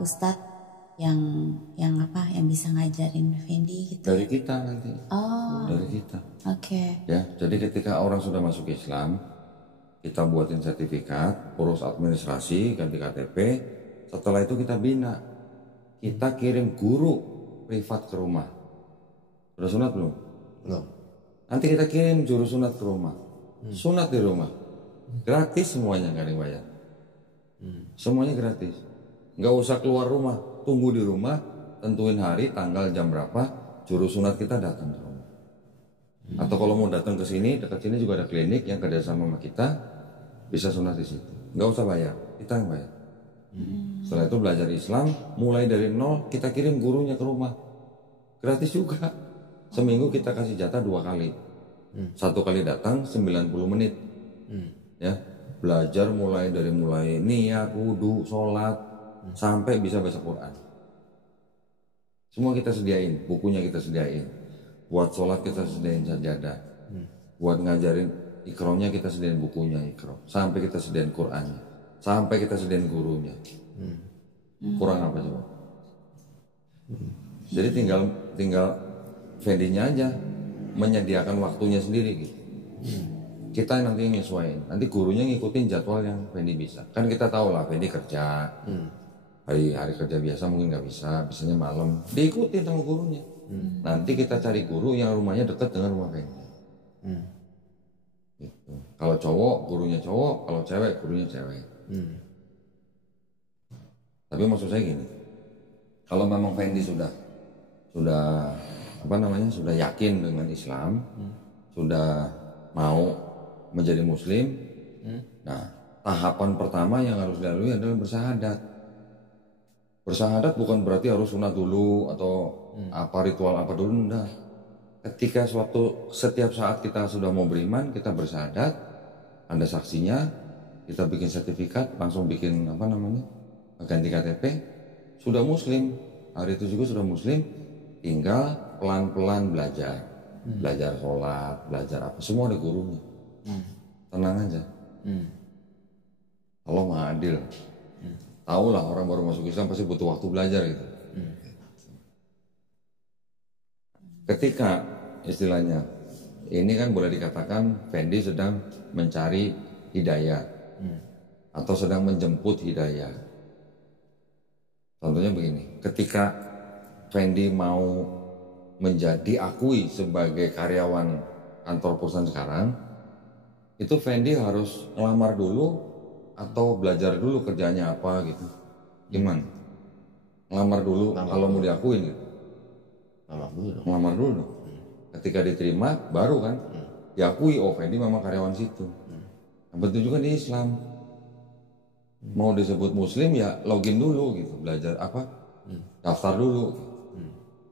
ustadz yang apa yang bisa ngajarin Fendi gitu? Dari kita nanti. Oh, Dari kita. oke. Ya, jadi ketika orang sudah masuk Islam, kita buatin sertifikat, urus administrasi, ganti KTP. Setelah itu kita bina. Kita kirim guru privat ke rumah. Sudah sunat belum? Belum. Nanti kita kirim juru sunat ke rumah. Sunat di rumah. Gratis semuanya, nggak ada yang bayar. Semuanya gratis. Nggak usah keluar rumah. Tunggu di rumah, tentuin hari, tanggal, jam berapa, juru sunat kita datang ke rumah. Atau kalau mau datang ke sini, dekat sini juga ada klinik yang kerjasama sama kita, bisa sunat di situ. Nggak usah bayar, kita yang bayar. Setelah itu belajar Islam, mulai dari nol, kita kirim gurunya ke rumah. Gratis juga. Seminggu kita kasih jatah 2 kali. 1 kali datang 90 menit. Ya, belajar mulai niat, wudu, sholat, sampai bisa baca Quran. Semua kita sediain, bukunya kita sediain. Buat sholat kita sediain sajadah. Buat ngajarin ikromnya kita sediain bukunya ikrom. Sampai kita sediain Qurannya. Sampai kita sediain gurunya. Kurang apa coba? Jadi tinggal Fendinya aja menyediakan waktunya sendiri gitu. Kita nanti nyesuaiin. Nanti gurunya ngikutin jadwal yang Fendi bisa. Kan kita tahu lah Fendi kerja. Hari kerja biasa mungkin nggak bisa, biasanya malam. Diikutin sama gurunya. Nanti kita cari guru yang rumahnya dekat dengan rumah Fendi. Gitu. Kalau cowok gurunya cowok, kalau cewek gurunya cewek. Tapi maksud saya gini, kalau memang Fendi sudah sudah yakin dengan Islam, sudah mau menjadi Muslim, nah tahapan pertama yang harus dilalui adalah bersyahadat. Bersyahadat bukan berarti harus sunat dulu atau apa ritual apa dulu, enggak. Ketika setiap saat kita sudah mau beriman, kita bersyahadat, ada saksinya, kita bikin sertifikat, langsung bikin ganti KTP, sudah Muslim. Hari itu juga sudah Muslim, tinggal pelan-pelan belajar. Belajar sholat, belajar apa, semua ada gurunya. Tenang aja. Allah Maha Adil. Tahu lah orang baru masuk Islam pasti butuh waktu belajar gitu. Ketika istilahnya ini kan boleh dikatakan Fendi sedang mencari hidayah atau sedang menjemput hidayah. Contohnya begini, ketika Fendi mau diakui sebagai karyawan kantor perusahaan sekarang, itu Fendi harus ngelamar dulu atau belajar dulu kerjanya apa gitu. Gimana? Ngelamar dulu kalau mau diakuin gitu. Ngelamar dulu. Ketika diterima baru kan diakui, oh Fendi memang karyawan situ. Betul juga di Islam. Mau disebut Muslim ya login dulu gitu, belajar apa? Daftar dulu.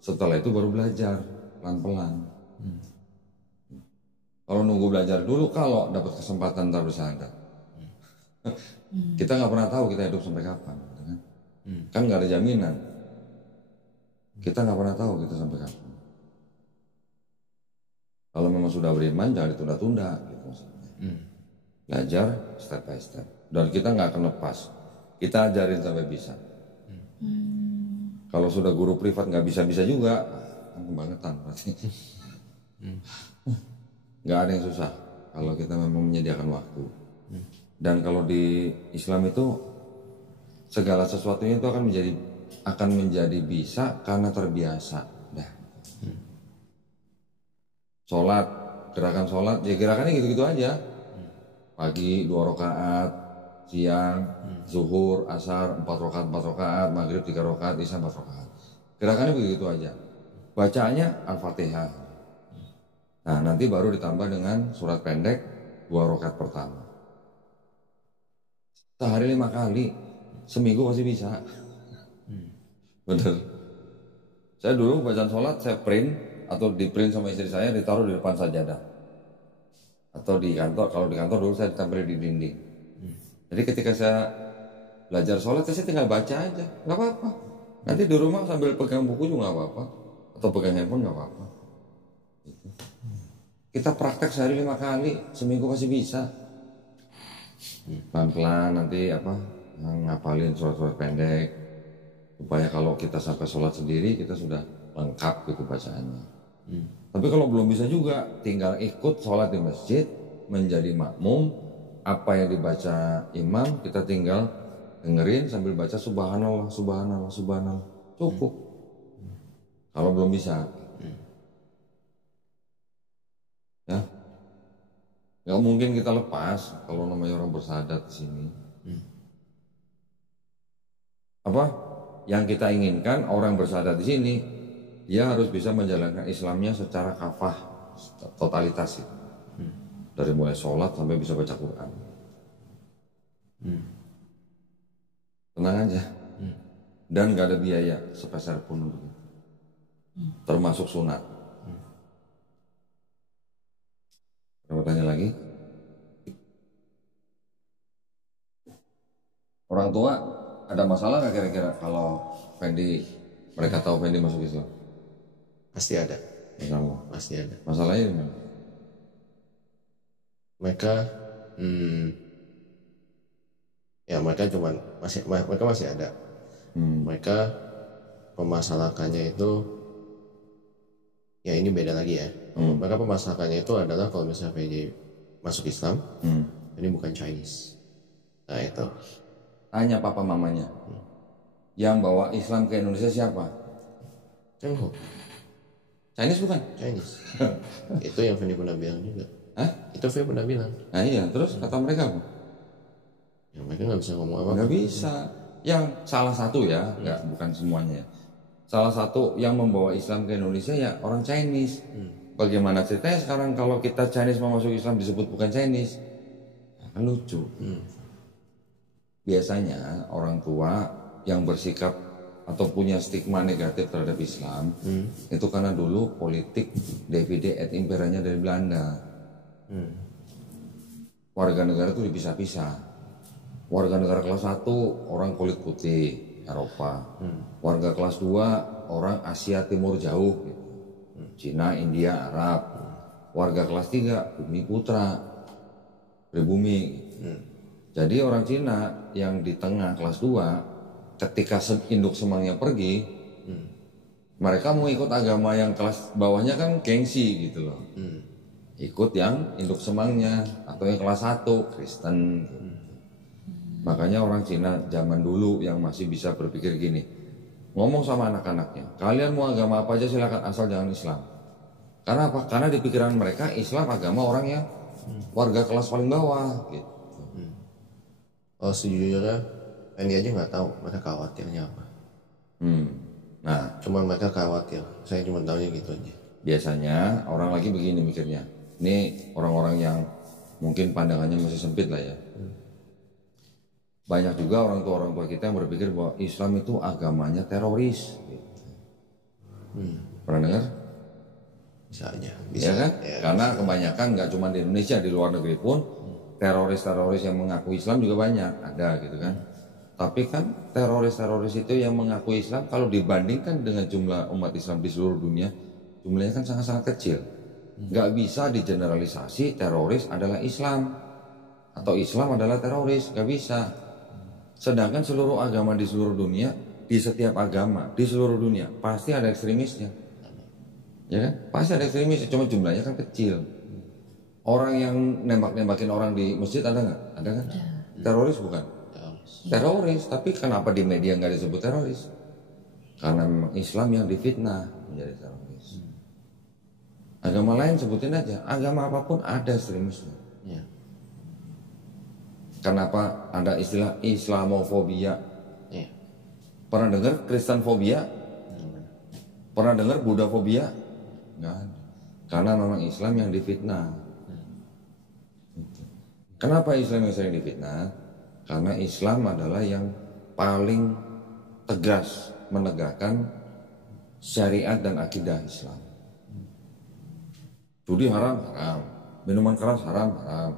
Setelah itu baru belajar pelan-pelan. Kalau nunggu belajar dulu, kalau dapat kesempatan ntar bersyahadat. Kita nggak pernah tahu kita hidup sampai kapan, gitu kan? Kan nggak ada jaminan. Kita nggak pernah tahu kita sampai kapan. Kalau memang sudah beriman jangan ditunda-tunda, gitu maksudnya. Belajar step by step. Dan kita nggak akan lepas. Kita ajarin sampai bisa. Kalau sudah guru privat nggak bisa-bisa juga, kebangetan pasti. Nggak ada yang susah kalau kita memang menyediakan waktu. Dan kalau di Islam itu segala sesuatunya itu akan menjadi akan menjadi bisa karena terbiasa. Dah. Sholat, gerakan sholat, ya gerakannya gitu-gitu aja. Pagi 2 rakaat, siang, zuhur, asar 4 rakaat, 4 rakaat, maghrib 3 rakaat, isya 4 rakaat. Gerakannya begitu aja. Bacaannya Al-Fatihah. Nah, nanti baru ditambah dengan surat pendek 2 rakaat pertama. Sehari 5 kali, seminggu pasti bisa. Bener. Saya dulu bacaan sholat saya print atau di print sama istri saya ditaruh di depan sajadah. Atau di kantor, kalau di kantor dulu saya ditempel di dinding. Jadi ketika saya belajar sholat saya tinggal baca aja, nggak apa-apa. Nanti di rumah sambil pegang buku juga nggak apa-apa, atau pegang handphone nggak apa-apa. Kita praktek sehari 5 kali, seminggu pasti bisa. Pelan-pelan nanti ngapalin surat-surat pendek supaya kalau kita sampai sholat sendiri kita sudah lengkap gitu bacaannya. Tapi kalau belum bisa juga tinggal ikut sholat di masjid menjadi makmum, apa yang dibaca imam kita tinggal dengerin sambil baca subhanallah subhanallah subhanallah, cukup. Kalau belum bisa ya nggak mungkin kita lepas kalau namanya orang bersahadat di sini. Apa yang kita inginkan orang bersahadat di sini, dia harus bisa menjalankan Islamnya secara kafah, totalitas itu. Dari mulai sholat sampai bisa baca Quran. Tenang aja. Dan gak ada biaya sepeser pun untuk itu. Termasuk sunat. Ada bertanya lagi? Orang tua ada masalah gak kira-kira kalau mereka tahu Fendi masuk Islam? Pasti ada. Masalah. Pasti ada. Masalahnya gimana? Mereka mereka masih ada. Mereka pemasalahkannya itu ya ini beda lagi ya. Mereka pemasalahkannya itu adalah kalau misalnya PJ masuk Islam, ini bukan Chinese. Nah itu. Tanya papa mamanya. Yang bawa Islam ke Indonesia siapa? Cengho. Chinese bukan? Chinese. Itu yang Fendi pernah bilang juga. Hah? Itu Fendi pernah bilang. Nah iya, terus kata mereka apa? Ya mereka nggak bisa ngomong apa-apa. Nggak bisa. Yang salah satu ya, bukan semuanya. Salah satu yang membawa Islam ke Indonesia ya orang Chinese. Bagaimana ceritanya sekarang kalau kita Chinese mau masuk Islam disebut bukan Chinese? Kan lucu. Biasanya orang tua yang bersikap atau punya stigma negatif terhadap Islam itu karena dulu politik divide et imperanya dari Belanda. Warga negara itu dipisah-pisah. Warga negara kelas 1 orang kulit putih Eropa, warga kelas 2 orang Asia Timur jauh gitu. Cina, India, Arab. Warga kelas 3 bumi putra, pribumi gitu. Jadi orang Cina yang di tengah kelas 2 ketika induk semangnya pergi, mereka mau ikut agama yang kelas bawahnya kan gengsi gitu loh. Ikut yang induk semangnya atau yang kelas 1 Kristen gitu. Makanya orang Cina zaman dulu yang masih bisa berpikir gini, ngomong sama anak-anaknya, kalian mau agama apa aja silakan asal jangan Islam. Karena apa? Karena di pikiran mereka Islam agama orang yang warga kelas paling bawah gitu. Oh sejujurnya Fendi aja nggak tahu mereka khawatirnya apa. Nah, Cuma mereka khawatir. Saya cuma tahunya gitu aja. biasanya orang lagi begini mikirnya. Ini orang-orang yang mungkin pandangannya masih sempit lah ya. Banyak juga orang tua kita yang berpikir bahwa Islam itu agamanya teroris. Pernah dengar? Bisa aja. Ya kan? Ya, karena kebanyakan nggak cuma di Indonesia, di luar negeri pun teroris-teroris yang mengaku Islam juga banyak, ada gitu kan. Tapi kan teroris-teroris itu yang mengaku Islam kalau dibandingkan dengan jumlah umat Islam di seluruh dunia, jumlahnya kan sangat-sangat kecil. Nggak bisa digeneralisasi teroris adalah Islam atau Islam adalah teroris, nggak bisa. Sedangkan seluruh agama di seluruh dunia, di setiap agama di seluruh dunia pasti ada ekstremisnya, ya kan? Pasti ada ekstremisnya, cuma jumlahnya kan kecil. Orang yang nembak-nembakin orang di masjid ada nggak? Ada kan? Teroris bukan? Teroris, tapi kenapa di media nggak disebut teroris? Karena memang Islam yang difitnah menjadi teroris. Agama lain sebutin aja, agama apapun ada ekstremisme. Ya. Kenapa ada istilah Islamofobia? Ya. Pernah dengar Kristenfobia? Pernah dengar Buddhafobia? Nggak ada. Karena memang Islam yang difitnah. Kenapa Islam yang sering difitnah? Karena Islam adalah yang paling tegas menegakkan syariat dan akidah Islam. Judi haram, haram. Minuman keras haram, haram.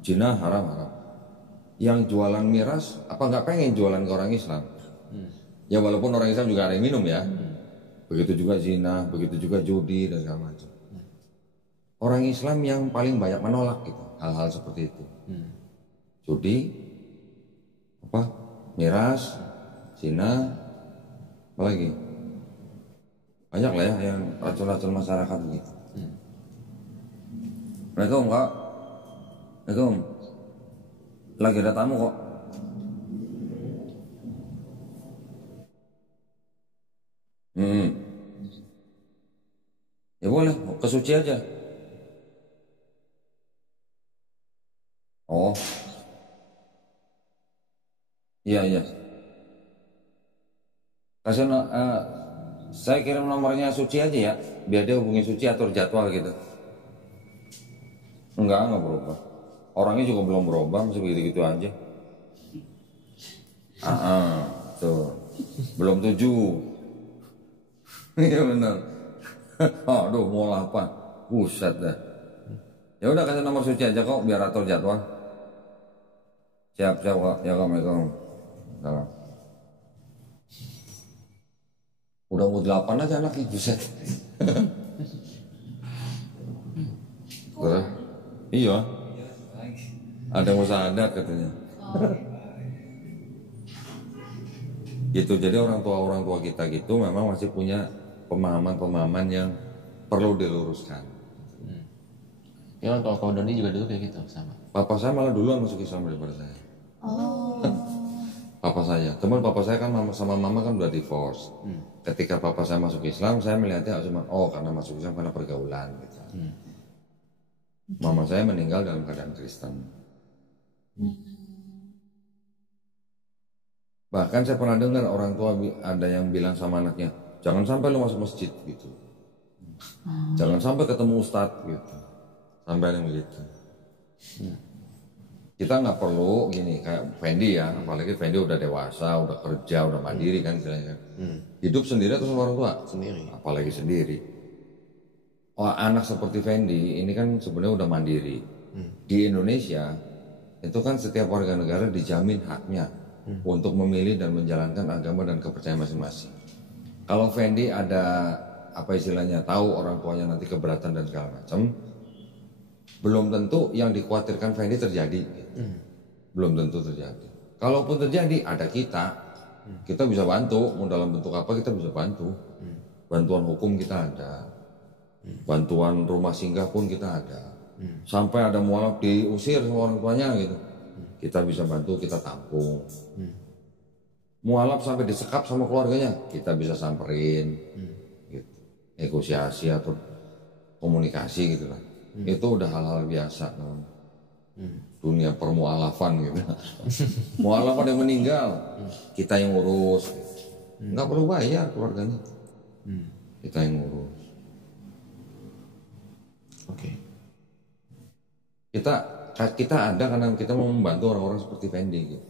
Zina haram, haram. Yang jualan miras, apa nggak pengen jualan ke orang Islam? Ya walaupun orang Islam juga ada yang minum ya. Begitu juga zina, begitu juga judi dan segala macam. Orang Islam yang paling banyak menolak gitu, hal-hal seperti itu. Judi, apa? Miras, zina, apa lagi? Banyak lah ya yang racun-racun masyarakat begitu. Assalamualaikum kak. Assalamualaikum. Lagi ada tamu kok. Ya boleh, ke suci aja. Oh. Iya, iya. Kasih saya kirim nomornya Suci aja ya, biar dia hubungi Suci atur jadwal gitu. Enggak berubah. Orangnya juga belum berubah, masih begitu-gitu aja. Tuh. Belum 7. Iya benar. Aduh, mau 8. Buset dah. Ya udah kasih nomor Suci aja kok, biar atur jadwal. Siap kok. Ya Assalamualaikum. Salam. Udah mau 8 aja anaknya, buset. Iya. Ada yang mau sadar katanya. Gitu, jadi orang tua kita gitu memang masih punya pemahaman yang perlu diluruskan. Ya kalau kau Doni juga dulu kayak gitu sama. Papa saya malah duluan masuk Islam daripada saya. Papa saya, teman papa saya kan sama mama kan udah divorce. Ketika papa saya masuk Islam, saya melihatnya cuma karena masuk Islam karena pergaulan gitu. Mama saya meninggal dalam keadaan Kristen. Bahkan saya pernah dengar orang tua ada yang bilang sama anaknya, jangan sampai lu masuk masjid gitu. Jangan sampai ketemu ustadz gitu. Sampai yang begitu. Kita nggak perlu gini kayak Fendi ya, apalagi Fendi udah dewasa, udah kerja, udah mandiri kan istilahnya. Hidup sendiri atau sama orang tua? Sendiri. Apalagi sendiri. Anak seperti Fendi ini kan sebenarnya udah mandiri. Di Indonesia itu kan setiap warga negara dijamin haknya untuk memilih dan menjalankan agama dan kepercayaan masing-masing. Kalau Fendi ada apa istilahnya tahu orang tuanya nanti keberatan dan segala macam, belum tentu yang dikhawatirkan Fendi terjadi. Belum tentu terjadi. Kalaupun terjadi, ada kita. Kita bisa bantu. Mau dalam bentuk apa kita bisa bantu. Bantuan hukum kita ada. Bantuan rumah singgah pun kita ada. Sampai ada mualaf diusir sama orang tuanya gitu. Kita bisa bantu, kita tampung. Mualaf sampai disekap sama keluarganya, kita bisa samperin. Gitu. Negosiasi atau komunikasi gitu lah. Itu udah hal-hal biasa namanya. Dunia permualafan gitu. Mualaf ada yang meninggal, kita yang urus. Nggak perlu bayar keluarganya. Kita yang urus. Oke. Kita ada karena kita mau membantu orang-orang seperti Fendi gitu.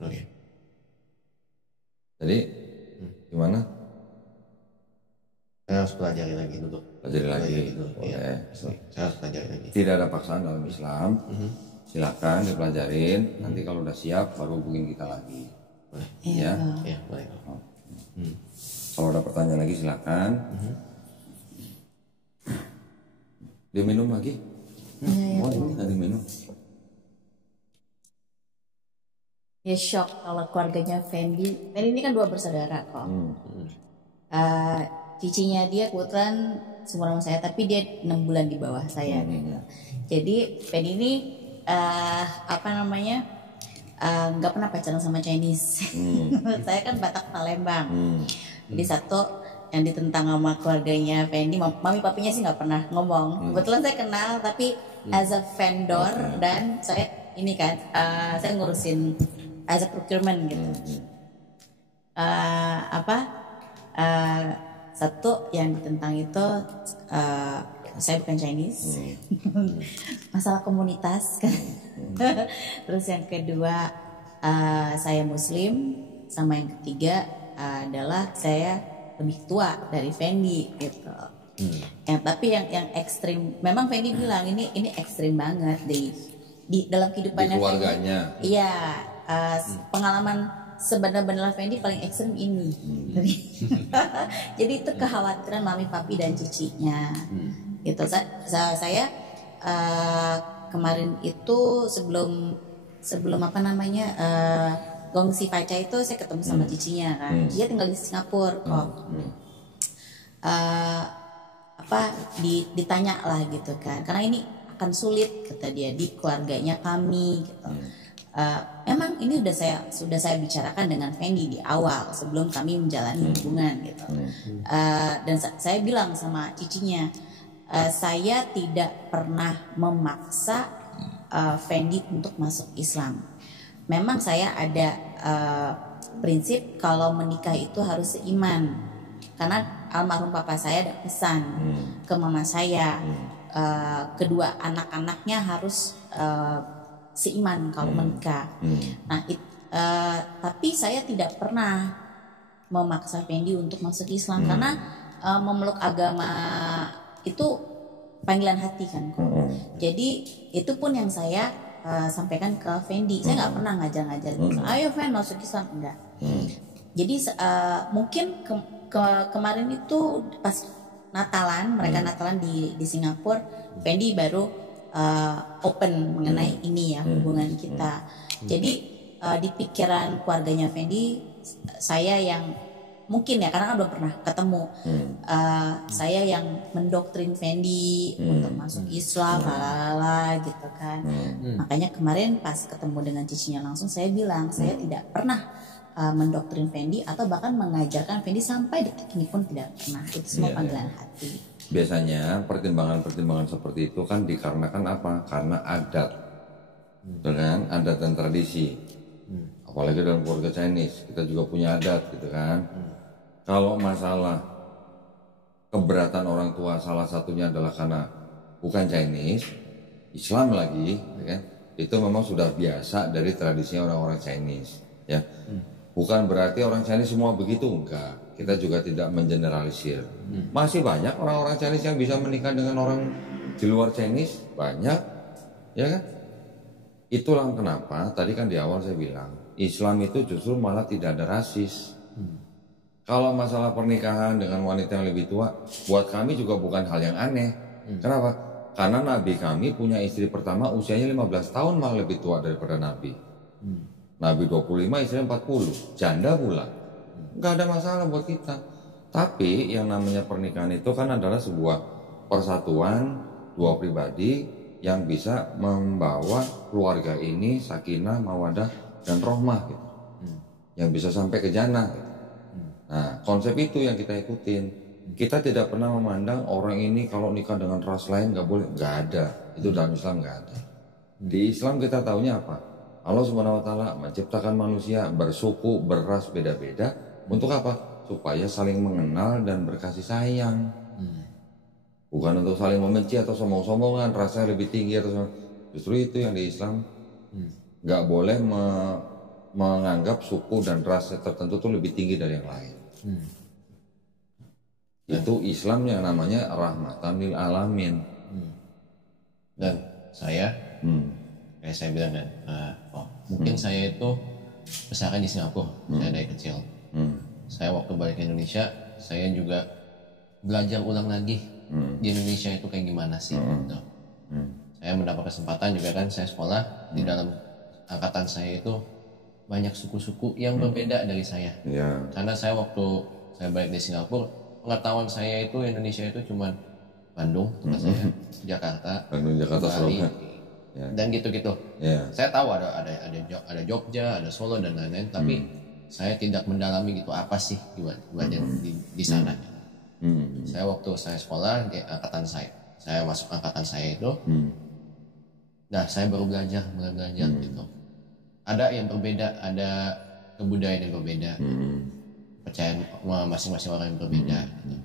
Oke. Jadi gimana? Saya harus pelajari lagi dulu. Pelajari lagi. Iya. Saya harus pelajari lagi. Tidak ada paksaan dalam Islam. Silakan dipelajarin. Nanti kalau udah siap baru hubungin kita lagi. Boleh. Ya. Iya, boleh. Kalau ada pertanyaan lagi silakan. Diminum lagi? Oh ini tadi minum. Ya shock kalau keluarganya Fendi. Fendi ini kan 2 bersaudara kok. Cicinya dia kebetulan seumuran saya, tapi dia 6 bulan di bawah saya. Jadi Fendi ini nggak pernah pacaran sama Chinese. Saya kan Batak Palembang. Jadi satu yang ditentang sama keluarganya Fendi, mami papinya sih nggak pernah ngomong. Kebetulan saya kenal, tapi as a vendor dan saya ini kan saya ngurusin as a procurement gitu. Satu yang ditentang itu saya bukan Chinese, masalah komunitas kan. Terus yang kedua saya Muslim, sama yang ketiga adalah saya lebih tua dari Fendi gitu. Tapi yang ekstrim, memang Fendi bilang ini ekstrim banget di dalam kehidupannya. Di keluarganya. Fendi, iya, pengalaman sebenarnya Fendi paling ekstrim ini. Jadi itu kekhawatiran mami, papi dan cicinya. Gitu. Saya kemarin itu sebelum Gongsi Paca itu saya ketemu sama cicinya kan. Dia tinggal di Singapura kok. Ditanya lah gitu kan. Karena ini akan sulit kata dia di keluarganya kami gitu. Emang ini sudah saya bicarakan dengan Fendi di awal sebelum kami menjalani hubungan gitu. Dan saya bilang sama cicinya, saya tidak pernah memaksa Fendi untuk masuk Islam. Memang saya ada prinsip kalau menikah itu harus seiman, karena almarhum papa saya ada pesan ke mama saya, kedua anak-anaknya harus seiman kalau menikah. Nah, tapi saya tidak pernah memaksa Fendi untuk masuk Islam karena memeluk agama itu panggilan hati kan. Jadi itu pun yang saya sampaikan ke Fendi. Saya nggak pernah ngajar-ngajar gitu. Ayo Fendi masuk Islam, enggak. Jadi mungkin kemarin itu pas Natalan, mereka Natalan di Singapura, Fendi baru open mengenai ini ya, hubungan kita. Jadi di pikiran keluarganya Fendi, saya yang mungkin ya karena kan belum pernah ketemu, saya yang mendoktrin Fendi untuk masuk Islam, gitu kan. Makanya kemarin pas ketemu dengan cicinya langsung saya bilang saya tidak pernah mendoktrin Fendi atau bahkan mengajarkan Fendi, sampai detik ini pun tidak pernah. Itu semua panggilan hati. Biasanya pertimbangan-pertimbangan seperti itu kan dikarenakan apa? Karena adat, dengan adat dan tradisi. Apalagi dalam keluarga Chinese, kita juga punya adat gitu kan. Kalau masalah keberatan orang tua salah satunya adalah karena bukan Chinese, Islam lagi, ya kan? Itu memang sudah biasa dari tradisinya orang-orang Chinese, ya. Bukan berarti orang Chinese semua begitu, enggak. Kita juga tidak mengeneralisir. Masih banyak orang-orang Chinese yang bisa menikah dengan orang di luar Chinese, banyak, ya kan? Itulah kenapa tadi kan di awal saya bilang Islam itu justru malah tidak ada rasis. Kalau masalah pernikahan dengan wanita yang lebih tua, buat kami juga bukan hal yang aneh. Kenapa? Karena Nabi kami punya istri pertama usianya 15 tahun malah lebih tua daripada Nabi. Nabi 25, istrinya 40, janda pula. Nggak ada masalah buat kita. Tapi yang namanya pernikahan itu kan adalah sebuah persatuan dua pribadi yang bisa membawa keluarga ini sakinah, mawadah, dan rohmah gitu. Yang bisa sampai ke jannah gitu. Nah, konsep itu yang kita ikutin. Kita tidak pernah memandang orang ini kalau nikah dengan ras lain nggak boleh, nggak ada. Itu dalam Islam nggak ada. Di Islam kita taunya apa? Allah Subhanahu Wa Taala menciptakan manusia bersuku, beras beda-beda. Untuk apa? Supaya saling mengenal dan berkasih sayang. Bukan untuk saling membenci atau sombong-sombongan, rasanya lebih tinggi atau justru itu yang di Islam nggak boleh menganggap suku dan ras tertentu itu lebih tinggi dari yang lain. Itu Islam yang namanya rahmatan lil alamin. Dan saya kayak saya bilang kan, mungkin saya itu besarkan di Singapura, saya dari kecil. Saya waktu balik ke Indonesia, saya juga belajar ulang lagi di Indonesia itu kayak gimana sih. Gitu. Saya mendapat kesempatan juga kan, saya sekolah di dalam angkatan saya itu banyak suku-suku yang berbeda dari saya. Karena saya waktu saya balik di Singapura, pengetahuan saya itu Indonesia itu cuma Bandung, tempat saya, Jakarta, Bandung, Jakarta, Bali, dan gitu-gitu. Ya. Saya tahu ada Jogja, ada Solo dan lain-lain, tapi saya tidak mendalami gitu apa sih ibadah di sana. Saya waktu saya sekolah di angkatan saya masuk angkatan saya itu, nah saya baru mulai belajar gitu. Ada yang berbeda, ada kebudayaan yang berbeda, percayaan masing-masing orang yang berbeda. Gitu.